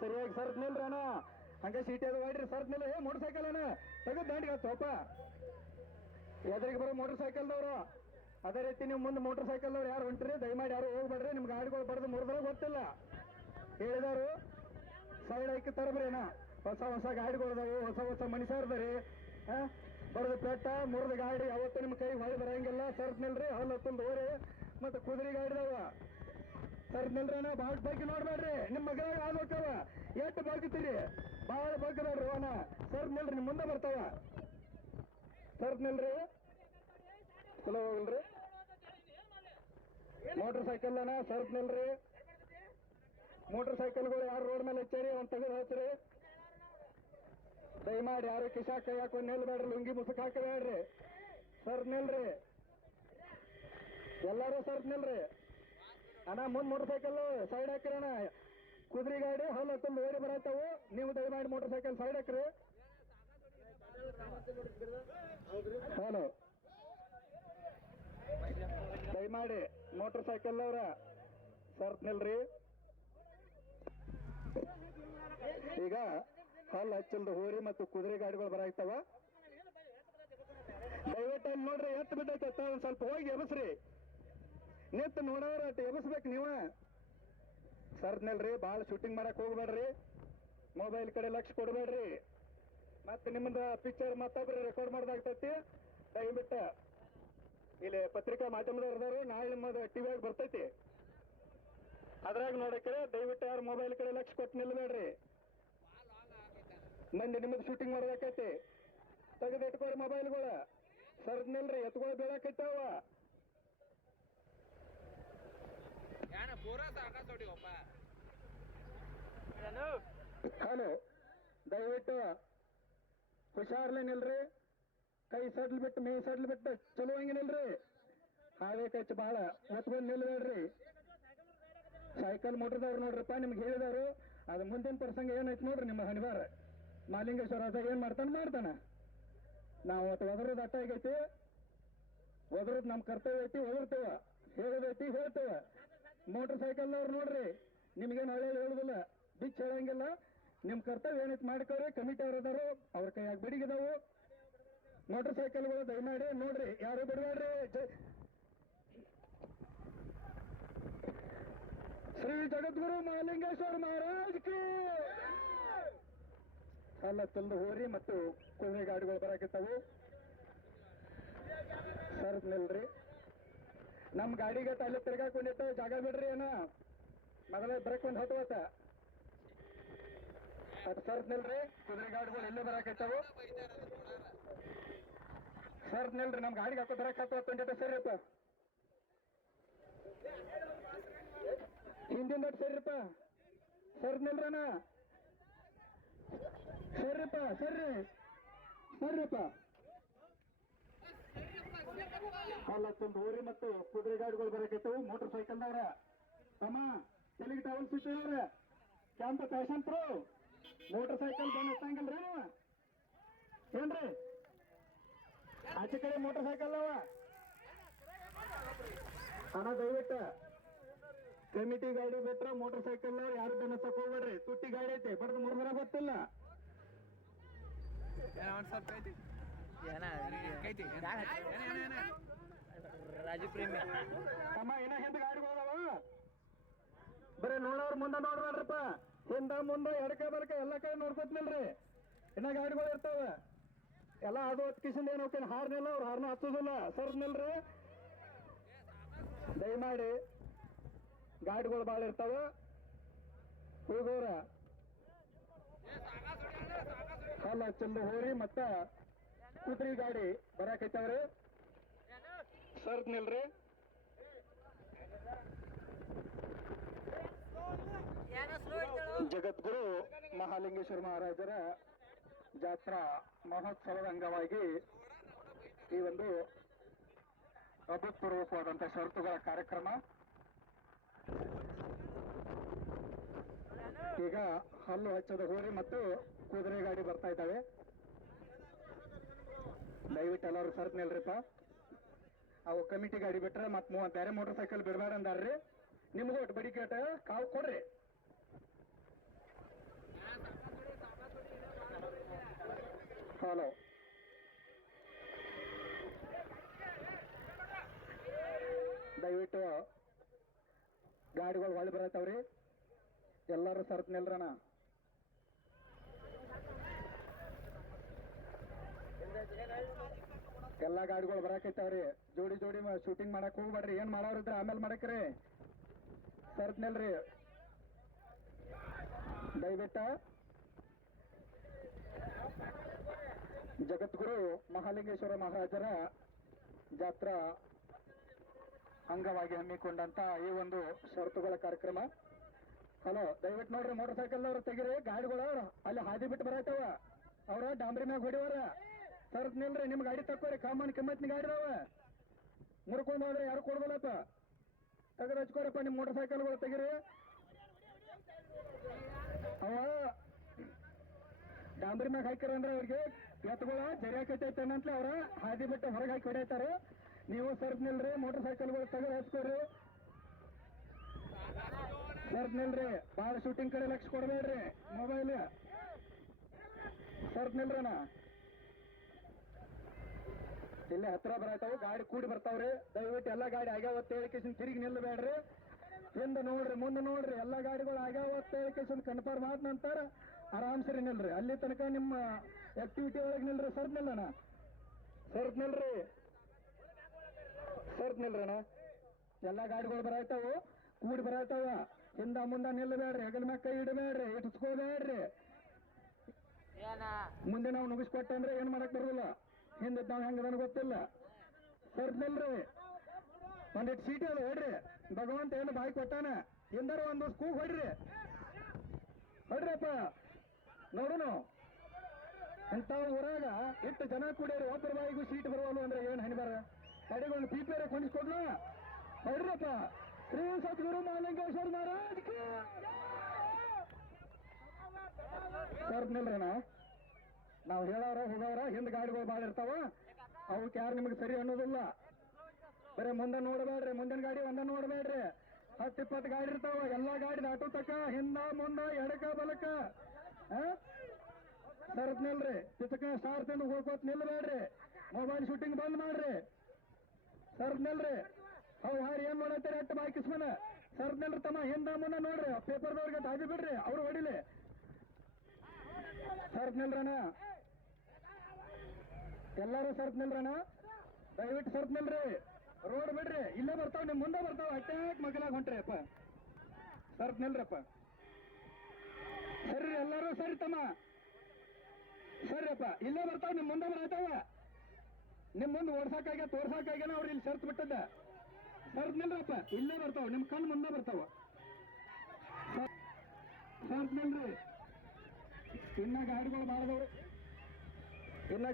ಸರಿಯಾಗಿ ಸರ್ತ್ ನಿಲ್ರಿ ಅಣ್ಣ. ಹಂಗೆ ಸೀಟಿ ಅದು ಹೊಡ್ರಿ ಸರ್ತ್ ನಿಲ್ಲ ಏ ಮೋಟರ್ ಸೈಕಲ್ ಅಣ್ಣ. ತೆಗೆದು ದಾಂಡಿಗೆ ತೋಪ ಎದುರಿಗೆ ಬರೋ ಮೋಟರ್ ಸೈಕಲ್ದವ್ರು ಅದೇ ರೀತಿ ನೀವು ಮುಂದೆ ಮೋಟರ್ ಸೈಕಲ್ದವ್ರು ಯಾರು ಹೊಂಟ್ರಿ? ದಯಮಾಡಿ ಯಾರು ಹೋಗ್ಬೇಡ್ರಿ. ನಿಮ್ಗೆ ಗಾಡಿಗಳು ಬಡ್ದು ಮುರಿದ್ರೆ ಗೊತ್ತಿಲ್ಲ. ಹೇಳಿದವರು, ಸೈಡ್ ಹಾಕಿ ತರಬ್ರೇನ ಹೊಸ ಹೊಸ ಗಾಡಿಗಳು ಅದಾವು, ಹೊಸ ಹೊಸ ಮನುಷ್ಯ ಇರ್ದಾರಿ ಬಡದು ಪೆಟ್ಟ, ಮುರಿದ ಗಾಡಿ ಯಾವತ್ತೂ ನಿಮ್ಮ ಕೈ ಹೊಳಿ ಬರಂಗಿಲ್ಲ. ಸರ್ತ್ ನಿಲ್ರಿ, ಹಲ್ಲು ಹತ್ತೊಂದು ಓರಿ ಮತ್ತೆ ಕುದುರೆ ಗಾಡಿದವ ಸರ್ತ್ ಬಹಳ ಬಗ್ಗೆ ನೋಡ್ಬೇಡ್ರಿ. ನಿಮ್ಮ ಮಗಳ ಆಗ್ಬೇಕವ ಎಷ್ಟು ಬಗ್ತೀರಿ ಬಾಳ ಬಗ್ಗಬೇಡ್ರಿ ಅಣ್ಣ. ಸರ್, ನಿಲ್ರಿ, ನಿಮ್ ಮುಂದೆ ಬರ್ತಾವ. ಸರ್, ನಿಲ್ರಿ. ಚಲೋ ಹೋಗಲ್ರಿ. ಮೋಟರ್ ಸೈಕಲ್ ಅಣ್ಣ ಸರ್ತ್ ನಿಲ್ರಿ. ಮೋಟರ್ ಸೈಕಲ್ಗಳು ಯಾರು ರೋಡ್ ಮೇಲೆ ಹಚ್ಚಾರಿ, ಅವ್ನು ತೆಗೆದು ಹಚ್ಚ್ರಿ. ದಯಮಾಡಿ ಯಾರು ಕಿಶಾ ಕೈ ಹಾಕೊಂಡು ನಿಲ್ಬೇಡ್ರಿ, ಲುಂಗಿ ಮುಸುಕ್ ಹಾಕಬೇಡ್ರಿ. ಸರ್, ನಿಲ್ರಿ. ಎಲ್ಲರೂ ಸರ್, ನಿಲ್ರಿ. ಅಣ್ಣ, ಮುಂದ್ ಮೋಟರ್ ಸೈಕಲ್ ಸೈಡ್ ಹಾಕ್ರಿ ಅಣ್ಣ. ಕುದುರೆ ಗಾಡಿ ಹಲ್ಲು ತುಂಬ ಓಡಿ ಬರತ್ತವು. ನೀವು ದಯಮಾಡಿ ಮೋಟರ್ ಸೈಕಲ್ ಸೈಡ್ ಹಾಕ್ರಿ. ಹಲೋ. ದಯಮಾಡಿ ಮೋಟರ್ ಸೈಕಲ್ ಅವ್ರ ಸರ್ತ್ ನಿಲ್ರಿ. ಈಗ ಹಲ್ಲು ಹಚ್ಚಲ್ದು ಹೋರಿ ಮತ್ತು ಕುದುರೆ ಗಾಡಿಗಳು ಬರಾಯ್ತವ. ದಯವಿಟ್ಟು ನೋಡ್ರಿ ಎತ್ತು ಬಿದ್ದೈತೆ ಸ್ವಲ್ಪ ಹೋಗಿ ಎಬಸ್ರಿ. ನಿಂತು ನೋಡೋರ ಎಬ್ಸ್ಬೇಕು ನೀವ. ಸರ್ದ್ನಲ್ರಿ ಭಾಳ ಶೂಟಿಂಗ್ ಮಾಡಕ್ ಹೋಗ್ಬೇಡ್ರಿ. ಮೊಬೈಲ್ ಕಡೆ ಲಕ್ಷ ಕೊಡ್ಬೇಡ್ರಿ. ಮತ್ತೆ ನಿಮ್ಮದ ಪಿಕ್ಚರ್ ಮತ್ತೊಬ್ರು ರೆಕಾರ್ಡ್ ಮಾಡೋದಾಗ್ತೈತಿ? ದಯವಿಟ್ಟು. ಇಲ್ಲಿ ಪತ್ರಿಕಾ ಮಾಧ್ಯಮದವ್ರು ಇದಾರೆ ನಾಳೆ ನಿಮ್ಮದು ಟಿವಿಯಾಗ ಬರ್ತೈತಿ. ಅದ್ರಾಗ ನೋಡಕ್ರೆ ದಯವಿಟ್ಟು ಯಾರು ಮೊಬೈಲ್ ಕಡೆ ಲಕ್ಷ ಕೊಟ್ಟು ನಿಲ್ಬೇಡ್ರಿ. ಮಂದಿ ನಿಮ್ಮದು ಶೂಟಿಂಗ್ ಮಾಡ್ಬೇಕೈತಿ ತೆಗೆದಿಟ್ಕೊಳ್ರಿ ಮೊಬೈಲ್ಗಳ ಸರ್ದ್ ನಿಲ್ರಿ, ಎತ್ಕೊಳ್ ಬೀಳಕೈತಾವ ಹಲೋ. ದಯವಿಟ್ಟು ಹುಷಾರ್ಲೆ ನಿಲ್ರಿ. ಕೈ ಸಡ್ಲ್ ಬಿಟ್ಟು, ಮೇ ಸಡ್ಲ್ ಬಿಟ್ಟು ಚಲೋ ಹಂಗೆ ನಿಲ್ರಿ. ಹಾವೇ ಕಚ್ಚ ಭಾಳ ಒತ್ಕೊಂಡ್ ನಿಲ್ಬೇಡ್ರಿ. ಸೈಕಲ್ ಮೋಟರ್ದವ್ರು ನೋಡ್ರಪ್ಪ, ನಿಮ್ಗೆ ಹೇಳಿದವರು. ಅದು ಮುಂದಿನ ಪ್ರಸಂಗ ಏನೈತಿ ನೋಡ್ರಿ ನಿಮ್ಮ ಹನಿವಾರ. ಮಾಲಿಂಗೇಶ್ವರ ಅದಾಗ ಏನ್ ಮಾಡ್ತಾನೆ, ಮಾಡ್ತಾನ. ನಾವು ಒಟ್ಟು ಒದರೋದು ಅಟ್ಟ ಆಗೈತಿ. ಒದರದ್ ನಮ್ಮ ಕರ್ತವ್ಯ ಐತಿ, ಒದರ್ತೇವ. ಹೇಳದೈತಿ ಹೇಳ್ತೇವ. ಮೋಟರ್ ಸೈಕಲ್ನವ್ರು ನೋಡ್ರಿ, ನಿಮ್ಗೇನು ಹಳೆ ಹೇಳುದಿಲ್ಲ ಬಿಚ್ ಹೇಳಂಗಿಲ್ಲ. ನಿಮ್ ಕರ್ತವ್ಯ ಏನೈತಿ ಮಾಡ್ಕೋರಿ ಕಮಿಟಿ ಅವ್ರು ಅದಾರು, ಅವ್ರ ಕೈಯಾಗ ಬಿಡಿಗಿದಾವು. ಮೋಟರ್ ಸೈಕಲ್ಗಳು ದಯಮಾಡಿ ನೋಡ್ರಿ, ಯಾರು ಬಿಡಬೇಡ್ರಿ ಶ್ರೀ ಜಗದ್ಗುರು ಮಹಾಲಿಂಗೇಶ್ವರ ಮಹಾರಾಜ್ ಕಿ. ಅಲ್ಲ ತಂದು ಹೋರಿ ಮತ್ತು ಕುದುರೆ ಗಾಡಿಗಳು ಬರಾಕತ್ತಾವು ಸರ್ ನಿಲ್ರಿ. ನಮ್ ಗಾಡಿಗೆ ಅಲ್ಲಿ ತಿರ್ಗಾಕೊಂಡಿಟ್ಟು ಜಾಗ ಬಿಡ್ರಿ ಏನ. ಮೊದಲೇ ಬ್ರೇಕ್ ಒಂದು ಹತ್ತುವತ್ತ ಅದು ಸರ್ ನಿಲ್ರಿ, ಕುದುರೆ ಗಾಡಿಗಳು ಎಲ್ಲೂ ಬರಾಕತ್ತಾವು ಸರ್ ನಿಲ್ರಿ, ನಮ್ ಗಾಡಿಗೆ ಹಾಕೋ ಬರಕ್ ಹತ್ತುವತ್ತ ಸರಿಯಪ್ಪ ಹಿಂದಿನ ದೊಡ್ಡ ಸರಿಪ್ಪ ಸರ್ ನಿಲ್ರಣ್ಣ ಸರಿಪ್ಪ ಸರ್ರಿ ಸರ್ರಿಪ್ಪ ಹಲ್ಲತ್ತೊಂದು ಹೋರಿ ಮತ್ತು ಕುದುರೆ ಗಾಡಿಗಳು ಬರಕತ್ತವು ಮೋಟರ್ ಸೈಕಲ್ದವ್ರ ತಮ್ಮ, ಎಲ್ಲಿಗೆ ಟವಲ್ ಸಿಟ್ಟಿವ್ರ ಕ್ಯಾಂಪ ಪ್ರೋ ಮೋಟರ್ ಸೈಕಲ್ ಬಂದ್ ಹತ್ತಂಗಿಲ್ರಿ ಏನ್ರಿ? ಆಚೆ ಕಡೆ ಮೋಟರ್ ಸೈಕಲ್ ಅವ. ಅಣ್ಣ, ದಯವಿಟ್ಟು. ಕಮಿಟಿ ಗಾಡಿ ಬಿಟ್ರ ಮೋಟರ್ ಸೈಕಲ್ ಯಾರು ಬೆನ್ನಸಕ್ ಹೋಗ್ಬೇಡ್ರಿ. ತುಟ್ಟಿ ಗಾಡಿ ಐತೆ ಬಡ್ದು ಮುರಿದ್ರೆ ಗೊತ್ತಿಲ್ಲ. ಏನ ಒಂದ್ ಸ್ವಲ್ಪ ಐತಿ ಏನ ಕೈತಿ ರಾಜು ಪ್ರೇಮಿ. ತಮ್ಮ ಏನ ಹಿಂದ ಬರೀ ನೋಡೋರ್ ಮುಂದೆ ನೋಡ್ಬೇಡ್ರಪ್ಪ. ಹಿಂದ ಮುಂದೆ ಎಡಕ ಬರಕ ಎಲ್ಲ ಕಡೆ ನೋಡ್ಕೊತ್ ನಿಲ್ರಿ. ಇನ್ನ ಗಾಡಿಗಳು ಇರ್ತಾವ. ಎಲ್ಲ ಅದು ಕಿಸಿಂದ ಏನ್ ಹೋಗ್ತೀನಿ? ಹಾರ್ನಿಲ್ಲ ಅವ್ರು, ಹಾರ್ನ ಹತ್ತುದಿಲ್ಲ ಸರ್ನಿಲ್ರಿ ದಯಮಾಡಿ. ಗಾಡಿಗಳು ಭಾಳ ಇರ್ತಾವ. ಹೋಗೋರ. ಅಲ್ಲ, ಚಂದ ಹೋರಿ ಮತ್ತ. ಕುದುರೆ ಗಾಡಿ. ಬರಾಕೈತವ್ರಿ ಸರ್ದ್ ನಿಲ್ರಿ ಜಗದ್ಗುರು ಮಹಾಲಿಂಗೇಶ್ವರ ಮಹಾರಾಜರ ಜಾತ್ರಾ ಮಹೋತ್ಸವದ ಅಂಗವಾಗಿ ಈ ಒಂದು ಅಭೂತಪೂರ್ವಕವಾದಂತಹ ಷರತ್ತುಗಳ ಕಾರ್ಯಕ್ರಮ. ಈಗ ಹಲ್ಲು ಹಚ್ಚದ ಹೋರಿ ಮತ್ತು ಕುದುರೆ ಗಾಡಿ ಬರ್ತಾ ಇದ್ದಾವೆ. ದಯವಿಟ್ಟು ಎಲ್ಲರೂ ಸರ್ತ್ ನಿಲ್ರಿಪ್ಪ ಅವು ಕಮಿಟಿ ಗಾಡಿ ಬಿಟ್ರೆ ಮತ್ ಮೂವತ್ ಬೇರೆ ಮೋಟರ್ ಸೈಕಲ್ ಬಿಡಬೇಡ ಅಂದಾರ್ರಿ. ನಿಮ್ಗೂ ಒಟ್ಟು ಬಡಿ ಕೇಟ, ಕಾವು ಕೊಡ್ರಿ. ಹಲೋ ದಯವಿಟ್ಟು ಗಾಡಿಗಳು ಹೊಳಿ ಬರತ್ತವ್ರಿ. ಎಲ್ಲರೂ ಸರತ್ ನಿಲ್ರಣ. ಎಲ್ಲಾ ಗಾಡಿಗಳು ಬರಾಕೈತಾವ್ರಿ. ಜೋಡಿ ಜೋಡಿ ಶೂಟಿಂಗ್ ಮಾಡಕ್ ಹೋಗ್ಬೇಡ್ರಿ. ಏನ್ ಮಾಡೋರಿದ್ರ ಆಮೇಲೆ ಮಾಡಕ್ರಿ. ಸರ್ತ್ ನಿಲ್ರಿ. ದಯವಿಟ್ಟ. ಜಗದ್ಗುರು ಮಹಾಲಿಂಗೇಶ್ವರ ಮಹಾರಾಜರ ಜಾತ್ರಾ ಅಂಗವಾಗಿ ಹಮ್ಮಿಕೊಂಡಂತ ಈ ಒಂದು ಷರತ್ತುಗಳ ಕಾರ್ಯಕ್ರಮ. ಹಲೋ, ದಯವಿಟ್ಟು ನೋಡ್ರಿ ಮೋಟರ್ ಸೈಕಲ್ ಅವ್ರು ತೆಗಿರಿ. ಗಾಡಿಗಳು ಅಲ್ಲಿ ಹಾದಿ ಬಿಟ್ಟು ಬರತ್ತವ. ಅವ್ರ ಡಾಂಬ್ರಿ ಮ್ಯಾಗ ಹೊಡಿವರ ಸರ್ತ್ ನಿಲ್ರಿ ನಿಮ್ ಗಾಡಿ ತಕ್ಕೋರಿ, ಕಾಮನ್ ಕಿಮ್ಮತ್ನ ಗಾಡಿ ಅದಾವ ಮುರ್ಕೊಂಡ್ ಹೋದ್ರೆ ಯಾರು ಕೊಡ್ಬೋದಪ್ಪ? ತೆಗೆದು ಹಚ್ಕೋರಪ್ಪ, ನಿಮ್ ಮೋಟರ್ ಸೈಕಲ್ಗಳು ತೆಗಿರಿ. ಅವ ಡಾಂಬರಿ ಮ್ಯಾಗ ಹಾಕಿರ ಅಂದ್ರೆ ಅವ್ರಿಗೆ ಎತ್ತುಗಳ ಜರಿಯಾಕೈತೈತೆ ಅಂತಲೇ ಅವ್ರ ಹಾದಿ ಬಿಟ್ಟು ಹೊರಗೆ ಹಾಕಿ ಹೊಡಿತಾರೆ. ನೀವು ಸರ್ತ್ ನಿಲ್ರಿ, ಮೋಟರ್ ಸೈಕಲ್ಗಳು ತೆಗೆದು ಹಚ್ಕೋರಿ. ಸರ್ತ್ ನಿಲ್ರಿ, ಭಾಳ ಶೂಟಿಂಗ್ ಕಡೆ ಲಕ್ಷ ಕೊಡಬೇಡ್ರಿ ಮೊಬೈಲ್ ಸರ್ತ್ ನಿಲ್ರಣ ಇಲ್ಲೇ ಹತ್ರ ಬರತಾವು ಗಾಡಿ ಕೂಡಿ ಬರ್ತಾವ್ರಿ. ದಯವಿಟ್ಟು ಎಲ್ಲ ಗಾಡಿ ಆಗ್ಯಾವ ಹೇಳಿಕೇಶನ್ ತಿರುಗಿ ನಿಲ್ಲಬೇಡ್ರಿ. ಹಿಂದೆ ನೋಡ್ರಿ ಮುಂದೆ ನೋಡ್ರಿ ಎಲ್ಲ ಗಾಡಿಗಳು ಆಗ್ಯಾವ ಹೇಳಿಕೇಶನ್ ಕನ್ಫರ್ಮ್ ಆದ ನಂತರ ಆರಾಮ್ಸರಿ ನಿಲ್ರಿ. ಅಲ್ಲಿ ತನಕ ನಿಮ್ಮ ಆಕ್ಟಿವಿಟಿ ಒಳಗೆ ನಿಲ್ರಿ ಸರ್ದ್ ನಿಲ್ಲಣ ಸರ್ದ್ ನಿಲ್ರಿ. ಸರ್ದ್ ನಿಲ್ರಣ ಎಲ್ಲಾ ಗಾಡಿಗಳು ಬರಾಯ್ತಾವು ಕೂಡಿ ಬರಾಯ್ತಾವ ಹಿಂದ ಮುಂದ ನಿಲ್ಲಬೇಡ್ರಿ ಹೆಗಲ ಮ್ಯಾಗ ಕೈ ಇಡಬೇಡ್ರಿ ಇಟ್ಸ್ಕೋಬೇಡ್ರಿ. ಮುಂದೆ ನಾವು ನುಗ್ಗಿಸ್ಕೊಟ್ಟಂದ್ರೆ ಏನ್ ಮಾಡಕ್ ಬರೋದಿಲ್ಲ. ಹಿಂದೆ ನಾವು ಹೆಂಗದನ ಗೊತ್ತಿಲ್ಲ. ಸರ್ತ್ ನಿಲ್ರಿ ಒಂದಿಟ್ಟು ಸೀಟಿ ಅದ ಹೇಳ್ರಿ ಭಗವಂತ ಏನು ಬಾಯಿ ಕೊಟ್ಟಾನ? ಹಿಂದಾರ ಒಂದು ಕೂಗ್ ಹೊಡ್ರಿ. ಹೊಡ್ರಪ್ಪ. ನೋಡುನು. ಇಂಥ ಊರಾಗ ಇಟ್ಟು ಜನ ಕೂಡಿಯರು ಒಬ್ಬರ ಬಾಯಿಗೂ ಸೀಟ್ ಬರುವಲ್ಲ ಅಂದ್ರೆ ಏನ್ ಹಣಿಬಾರ ಕಡೆಗೊಂದು ಪೀಪೇರ ಕೊಂಡಿಸ್ಕೊಡ್ಲ. ಹೊಡ್ರಪ್ಪ. ಶ್ರೀ ಸದ್ಗುರು ಮಹಾಲಿಂಗೇಶ್ವರ ಮಹಾರಾಜ್ ನಿಲ್ರಣ ನಾವು ಹೇಳೋರ ಹೋಗೋರ ಹಿಂದ್ ಗಾಡಿಗಳು ಭಾಳ ಇರ್ತಾವ. ಅವಕ್ಕೆ ಯಾರು ನಿಮಗೆ ಸರಿ ಅನ್ನೋದಿಲ್ಲ. ಬರೀ ಮುಂದೆ ನೋಡಬೇಡ್ರಿ, ಮುಂದಿನ ಗಾಡಿ ಒಂದ ನೋಡಬೇಡ್ರಿ. ಹತ್ತು ಇಪ್ಪತ್ತು ಗಾಡಿ ಇರ್ತಾವ, ಎಲ್ಲಾ ಗಾಡಿ ದಾಟು ತಕ ಹಿಂದ, ಮುಂದ, ಎಡಕ, ಬಲಕ. ಸರತ್ ನಿಲ್ರಿ ಪಿತಕ ಸ್ಟಾರ್ ಹೋಗ್ಕೋತ್ ನಿಲ್ಬೇಡ್ರಿ. ಮೊಬೈಲ್ ಶೂಟಿಂಗ್ ಬಂದ್ ಮಾಡ್ರಿ. ಸರತ್ ನಿಲ್ರಿ. ಅವ್ ಹಾರಿ ಏನ್ ಮಾಡತ್ತೀರಿ ಅಟ್ಟು ಬಾಯ್ ಸರತ್ ನಿಲ್ರಿ ತಮ್ಮ, ಹಿಂದ, ಮುಂದೆ ನೋಡ್ರಿ. ಪೇಪರ್ದವ್ರಿಗೆ ತಾಜಿ ಬಿಡ್ರಿ, ಅವ್ರು ಹೊಡಿಲಿ. ಸರ್ತ್ ನಿಲ್ರಣ ಎಲ್ಲರೂ ಸರ್ತ್ ನಿಲ್ರಣ ದಯವಿಟ್ಟು ಸರ್ತ್ ನಿಲ್ರಿ ರೋಡ್ ಬಿಡ್ರಿ. ಇಲ್ಲೇ ಬರ್ತಾವ, ನಿಮ್ ಮುಂದೆ ಬರ್ತಾವ. ಅಟ್ಯಾಕ್ ಮಗಲಾಗ ಹೊಂಟ್ರಿ ಅಪ್ಪ ಸರ್ತ್ ನಿಲ್ರಪ್ಪ ಸರಿ ಎಲ್ಲರೂ ಸರಿ ತಮ್ಮ. ಸರಿಯಪ್ಪ. ಇಲ್ಲೇ ಬರ್ತಾವ, ನಿಮ್ ಮುಂದೆ ಬರತಾವ ನಿಮ್ ಮುಂದೆ ಓಡ್ಸಾಕಾಗ್ಯ ತೋರ್ಸಾಕಾಗ್ಯಾನ ಅವ್ರು ಇಲ್ಲಿ ಸರ್ತ್ ಬಿಟ್ಟದ ಸರ್ತ್ ನಿಲ್ರಪ್ಪ ಇಲ್ಲೇ ಬರ್ತಾವ, ನಿಮ್ ಕಣ್ ಮುಂದೆ ಬರ್ತಾವ. ಸರ್- ಸರ್ತ್ ನಿಲ್ರಿ ಇನ್ನ ಗಾಡಿಗಳು ಮಾಡಿದವ್ರು ಇನ್ನ